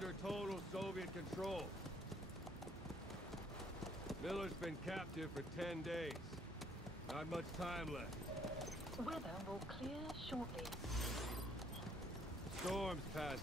under total Soviet control. Miller's been captive for 10 days. Not much time left. Weather will clear shortly. Storm's passing.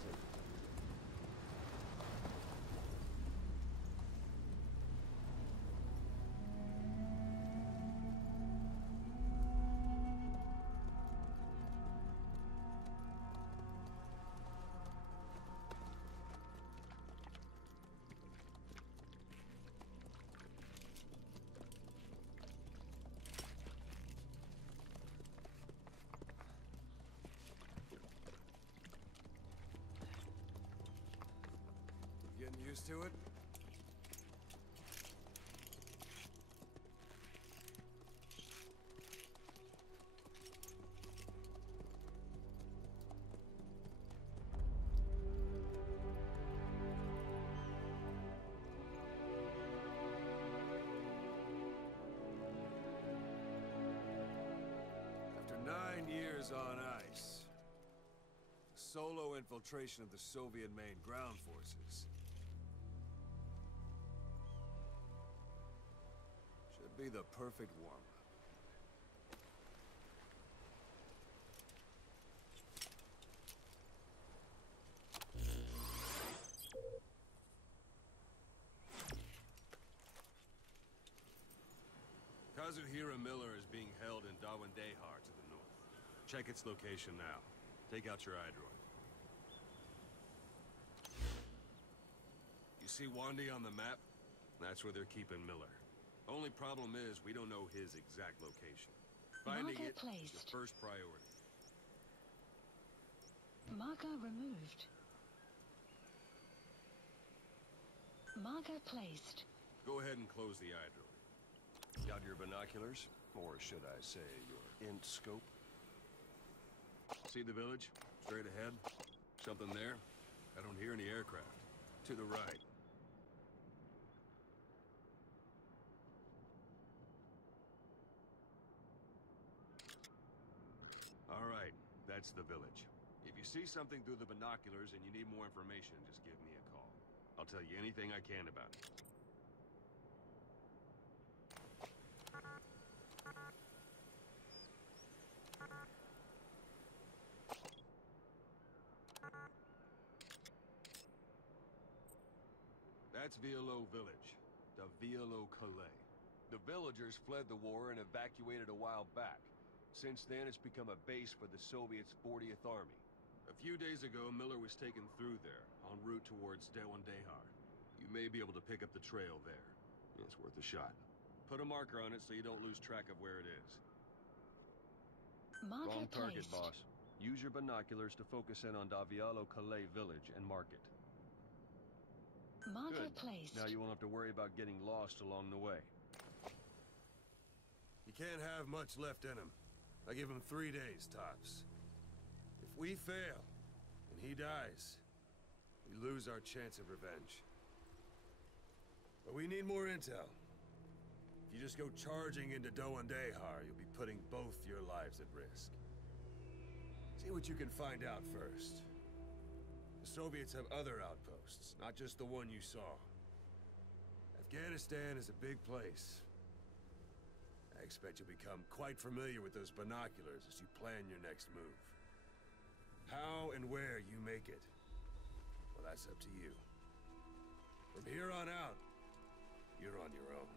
Getting used to it? After 9 years on ice, solo infiltration of the Soviet main ground forces should be the perfect warm-up. Kazuhira Miller is being held in Dawandehar to the north. Check its location now. Take out your iDroid. You see Wandi on the map? That's where they're keeping Miller. Only problem is, we don't know his exact location. Finding it is the first priority. Marker removed. Marker placed. Go ahead and close the iDroid. Got your binoculars? Or should I say, your int scope? See the village? Straight ahead? Something there? I don't hear any aircraft. To the right. All right, that's the village. If you see something through the binoculars and you need more information, just give me a call. I'll tell you anything I can about it. That's Violo Village, the Violo Calais. The villagers fled the war and evacuated a while back. Since then, it's become a base for the Soviets' 40th Army. A few days ago, Miller was taken through there, en route towards Dawandehar. You may be able to pick up the trail there. It's worth a shot. Put a marker on it so you don't lose track of where it is. Marker Wrong target, placed. boss. Use your binoculars to focus in on Davialo Calais village and mark it. Marker Good. placed. Now you won't have to worry about getting lost along the way. You can't have much left in him. I give him 3 days, tops. If we fail, and he dies, we lose our chance of revenge. But we need more intel. If you just go charging into Dawandehar, you'll be putting both your lives at risk. See what you can find out first. The Soviets have other outposts, not just the one you saw. Afghanistan is a big place. I expect you'll become quite familiar with those binoculars as you plan your next move. How and where you make it, well, that's up to you. From here on out, you're on your own.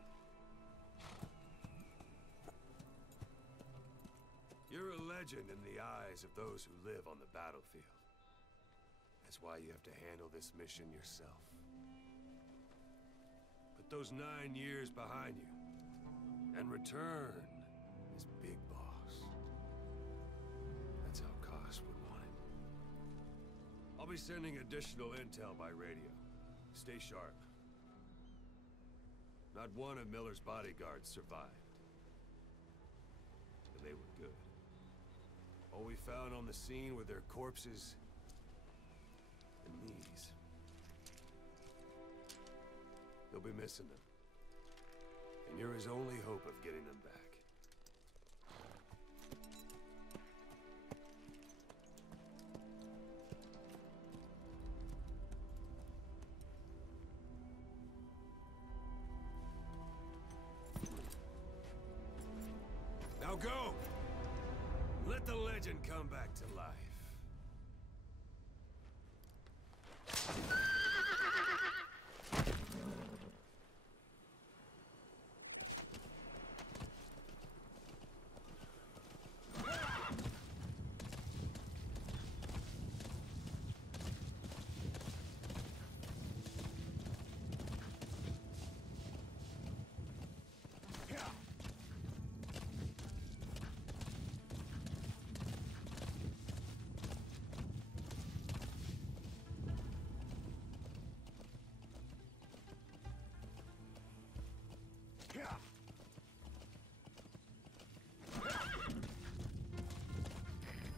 You're a legend in the eyes of those who live on the battlefield. That's why you have to handle this mission yourself. Put those 9 years behind you, and return as Big Boss. That's how Koss would want it. I'll be sending additional intel by radio. Stay sharp. Not one of Miller's bodyguards survived. And they were good. All we found on the scene were their corpses and knees. They'll be missing them. And you're his only hope of getting them back. go! Let the legend come back to life.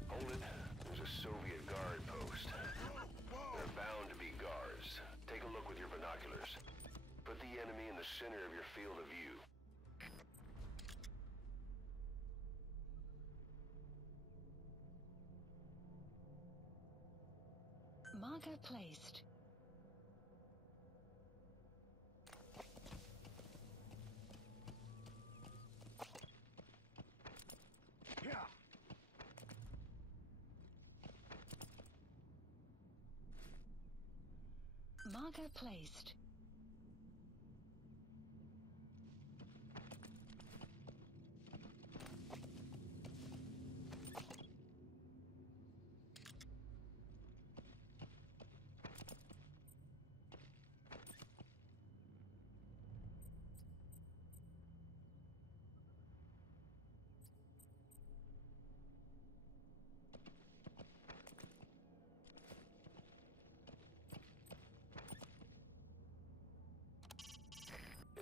Hold it. There's a Soviet guard post. They're bound to be guards. Take a look with your binoculars. Put the enemy in the center of your field of view. Marker placed. Marker placed.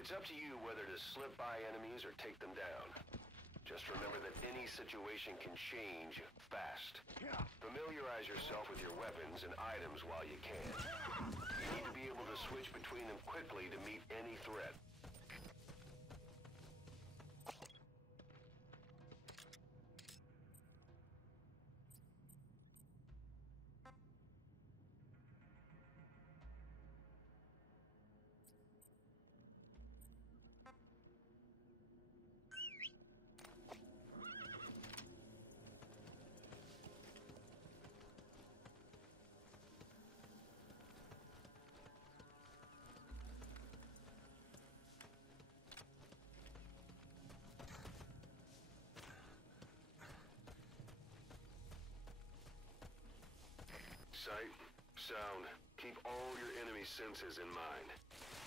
It's up to you whether to slip by enemies or take them down. Just remember that any situation can change fast. Familiarize yourself with your weapons and items while you can. You need to be able to switch between them quickly to meet any threat. Sight, sound, keep all your enemy senses in mind.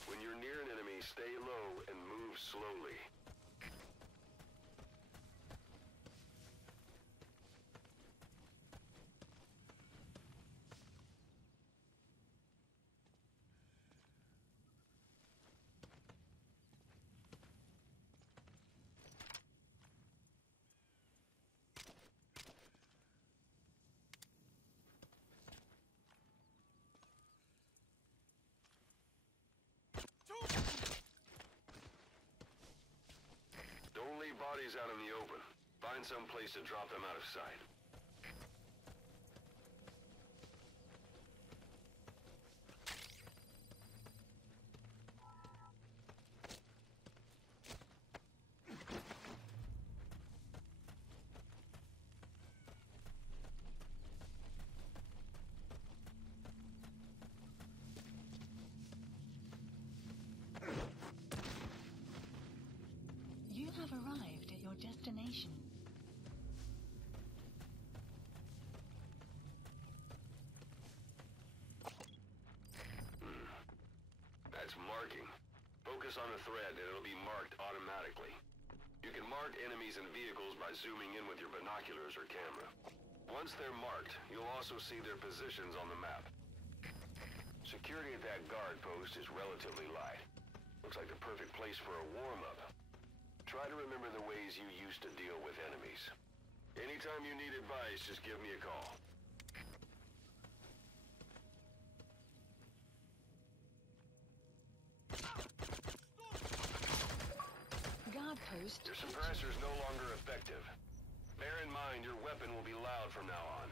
When you're near an enemy, stay low and move slowly. Don't leave bodies out in the open. Find some place to drop them out of sight. You have arrived at your destination. That's marking. Focus on a thread and it'll be marked automatically. You can mark enemies and vehicles by zooming in with your binoculars or camera. Once they're marked, you'll also see their positions on the map. Security at that guard post is relatively light. Looks like the perfect place for a warm-up. Try to remember the ways you used to deal with enemies. Anytime you need advice, just give me a call. Guard post. Your suppressor is no longer effective. Bear in mind your weapon will be loud from now on.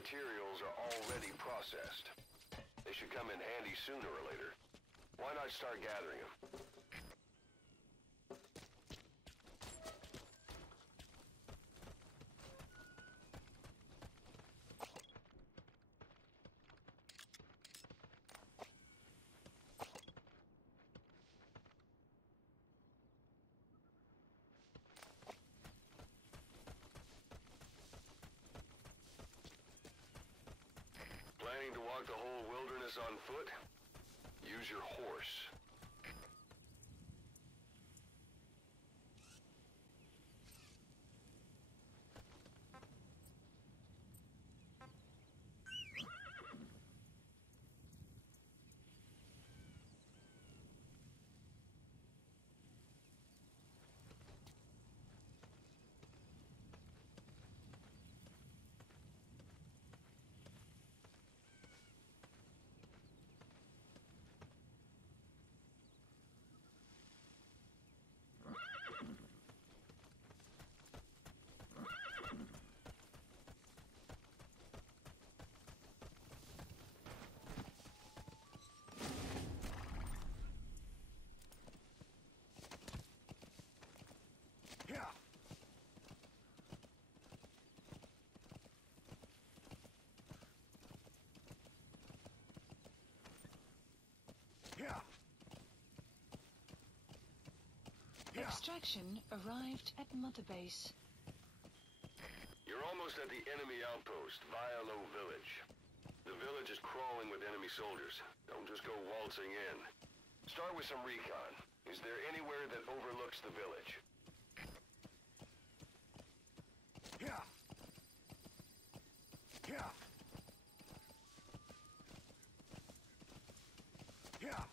materials are already processed. They should come in handy sooner or later. Why not start gathering them? Planning to walk the whole wilderness on foot? Use your horse. Extraction arrived at Mother Base. You're almost at the enemy outpost, Violo Village. The village is crawling with enemy soldiers. Don't just go waltzing in. Start with some recon. Is there anywhere that overlooks the village? Yeah. Yeah. Yeah.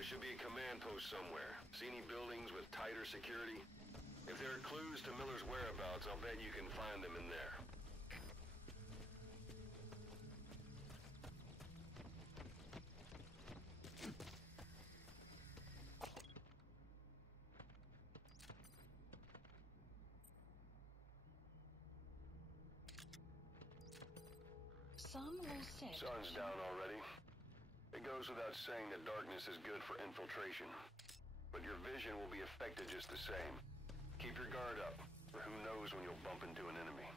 There should be a command post somewhere. See any buildings with tighter security? If there are clues to Miller's whereabouts, I'll bet you can find them in there. sun will set. Sun's down already. It goes without saying that darkness is good for infiltration. But your vision will be affected just the same. Keep your guard up, for who knows when you'll bump into an enemy.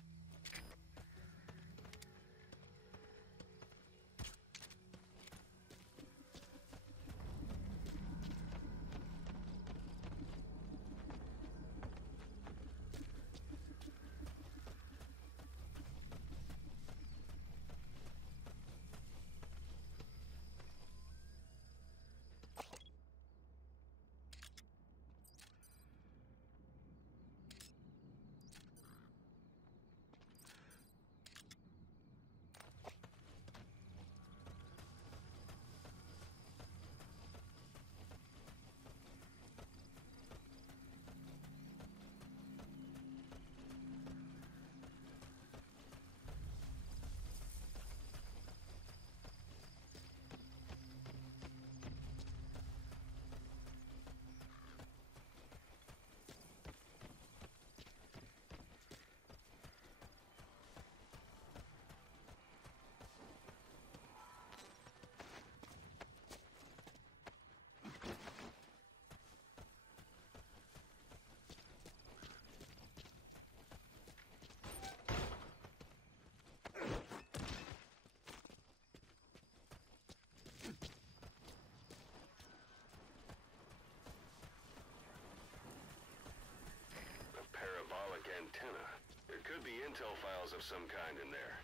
Antenna. There could be intel files of some kind in there.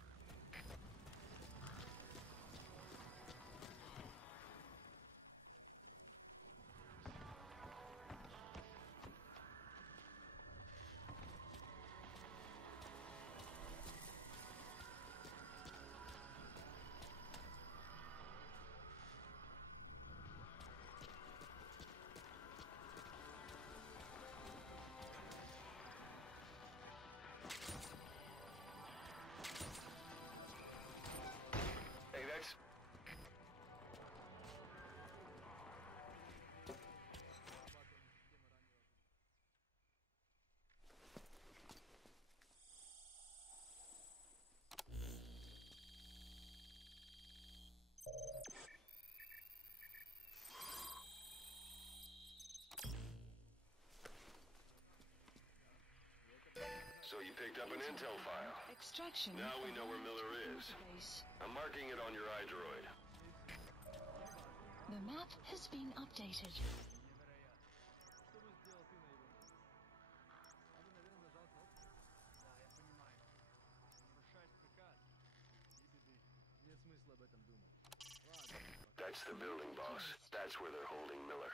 So you picked up an intel file. Extraction. Now we know where Miller is. Base. I'm marking it on your iDroid. The map has been updated. That's the building, boss. That's where they're holding Miller.